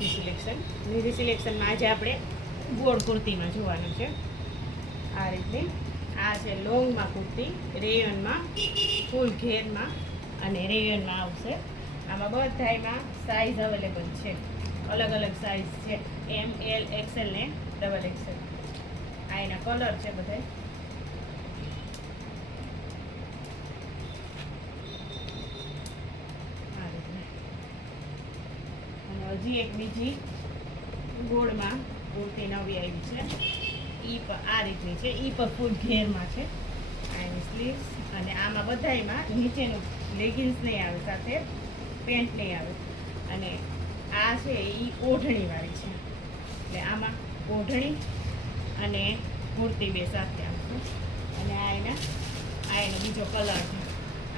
નિધિ સિલેક્શનમાં આજે આપણે ગોળ કુર્તીમાં જોવાનું છે. આ રીતે આ છે લોંગમાં કુર્તી, રેયનમાં, ફૂલ ઘેરમાં અને રેયનમાં આવશે. આમાં બધામાં સાઇઝ અવેલેબલ છે, અલગ અલગ સાઇઝ છે, એમ, એલ, એક્સેલ ને ડબલ એક્સેલ. આ એના કલર છે બધા. હજી એક બીજી ગોળમાં કુર્તી નવી આવી છે, ઈ પર આ રીતની છે. ઈ પર ફૂલ ઘેરમાં છે. આ એની સ્લીવ્સ અને આમાં બધામાં નીચેનું લેગિન્સ નહીં આવે, સાથે પેન્ટ નહીં આવે. અને આ છે એ ઓઢણીવાળી છે, એટલે આમાં ઓઢણી અને કુર્તી બે સાથે આવશે. અને આ એનો બીજો કલર છે.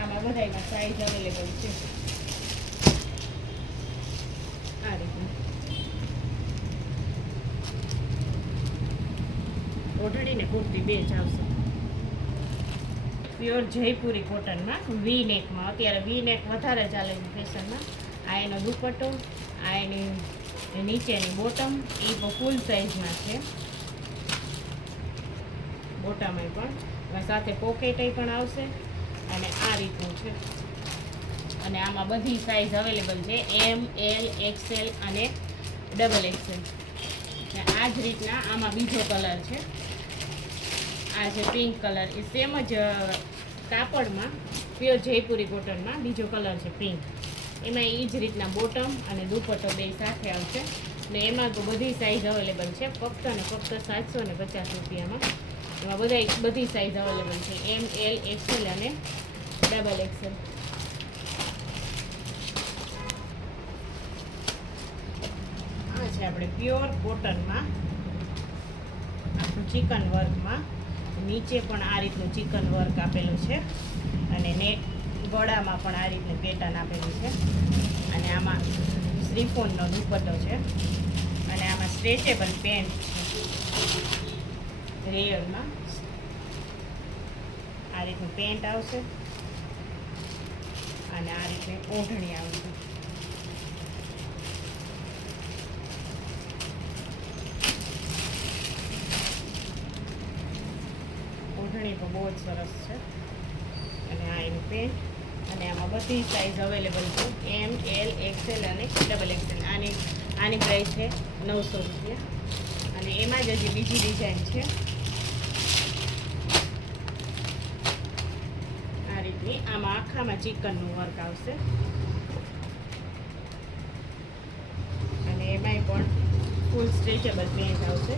આમાં બધામાં સાઈઝ અવેલેબલ છે. આ રીતનું ઓઢણી ને કુર્તી બે જ આવશે. પ્યોર જયપુરી કોટનમાં વી નેકમાં, અત્યારે વી નેક વધારે ચાલે છે ફેશનમાં. આ એનો દુપટ્ટો, આ એની નીચેની બોટમ, એ પણ ફૂલ સાઇઝમાં છે. બોટમ પણ સાથે પોકેટ પણ આવશે. અને આ રીતનું છે. અને આમાં બધી સાઇઝ અવેલેબલ છે, એમ, એલ, એક્સેલ અને ડબલ એક્સેલ. આ જ રીતના આમાં બીજો કલર છે. આ છે પિંક કલર, એ સેમ જ કાપડમાં પ્યોર જયપુરી કોટનમાં બીજો કલર છે પિંક. એમાં એ જ રીતના બોટમ અને દુપટ્ટો બે સાથે આવશે. ને એમાં તો બધી સાઇઝ અવેલેબલ છે, ફક્ત ને ફક્ત 750 રૂપિયામાં. એમાં બધી સાઇઝ અવેલેબલ છે, એમ, એલ, એક્સેલ અને ડબલ એક્સેલ. આ છે આપણે પ્યોર કોટનમાં, આપણું ચિકન વર્કમાં. નીચે પણ આ રીતનું ચિકન વર્ક આપેલું છે અને નેક ગળામાં પણ આ રીતનું પેટર્ન આપેલું છે. અને આમાં શ્રીફોનનો દુપટ્ટો છે. અને આમાં સ્ટ્રેચેબલ પેન્ટ છે રેયરમાં. આ રીતનું પેન્ટ આવશે અને આ રીતે ઓઢણી આવશે. ઓઢણી પણ બહુ જ સરસ છે. અને આ એનું પેન્ટ. અને આમાં બધી સાઇઝ અવેલેબલ છે, એમ, એલ, એક્સેલ અને ડબલ એક્સેલ. આની પ્રાઇસ છે 900 રૂપિયા. અને એમાં જ હજી બીજી ડિઝાઇન છે આ રીતની. આમાં આખામાં ચિકનનું વર્ક આવશે. અને એમાંય પણ ફૂલ સ્ટ્રેચેબલ પેન્ટ આવશે.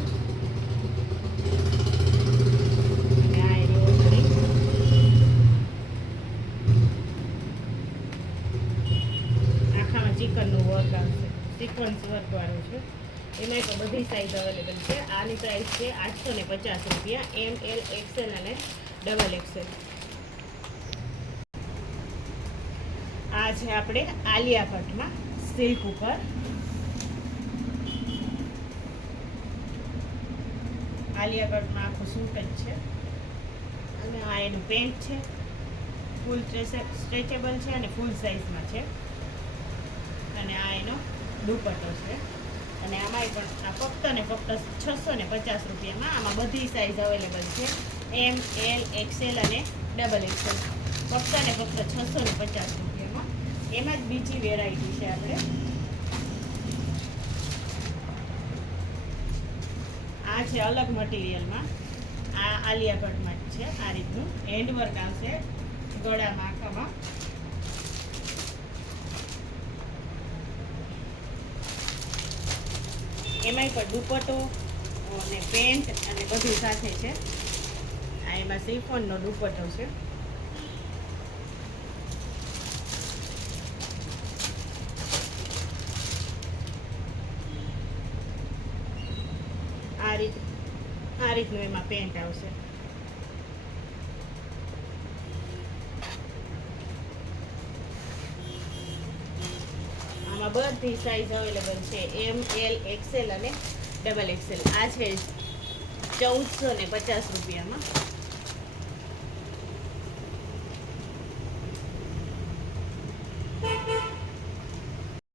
ચિકનનું વર્ક આવશે, સિક્વન્સ વર્કવાળું છે. એમાં તો બધી સાઇઝ અવેલેબલ છે. આની પ્રાઇસ છે 850 રૂપિયા, એમ, એલ, એક્સેલ અને ડબલ એક્સેલ. આ છે આપણે આલિયા કટમાં સિલ્ક ઉપર. આલિયા કટમાં આખું સૂટ જ છે. અને આ એનું પેન્ટ છે, ફૂલ સ્ટ્રેચેબલ છે અને ફૂલ સાઇઝમાં છે. અને આ એનો દુપટ્ટો છે. અને આમાંય પણ આ ફક્ત ને ફક્ત 650 રૂપિયામાં. આમાં બધી સાઇઝ અવેલેબલ છે, એમ, એલ, એક્સેલ અને ડબલ એક્સેલ. ફક્ત ને ફક્ત 650 રૂપિયામાં. એમાં જ બીજી વેરાયટી છે આપણે. આ છે અલગ મટીરિયલમાં. આ આલિયા કટમાં છે. આ રીતનું હેન્ડવર્ક આવશે ગળામાં આખામાં. એમાંય પણ દુપટ્ટો અને પેન્ટ અને બધું સાથે છે. આ એમાં સિફોનનો દુપટ્ટો છે. આ રીતનું એમાં પેન્ટ આવશે. આમાં બધી સાઇઝ અવેલેબલ છે, એમ, એલ, એક્સેલ અને ડબલ એક્સેલ. આ છે 1450 રૂપિયામાં.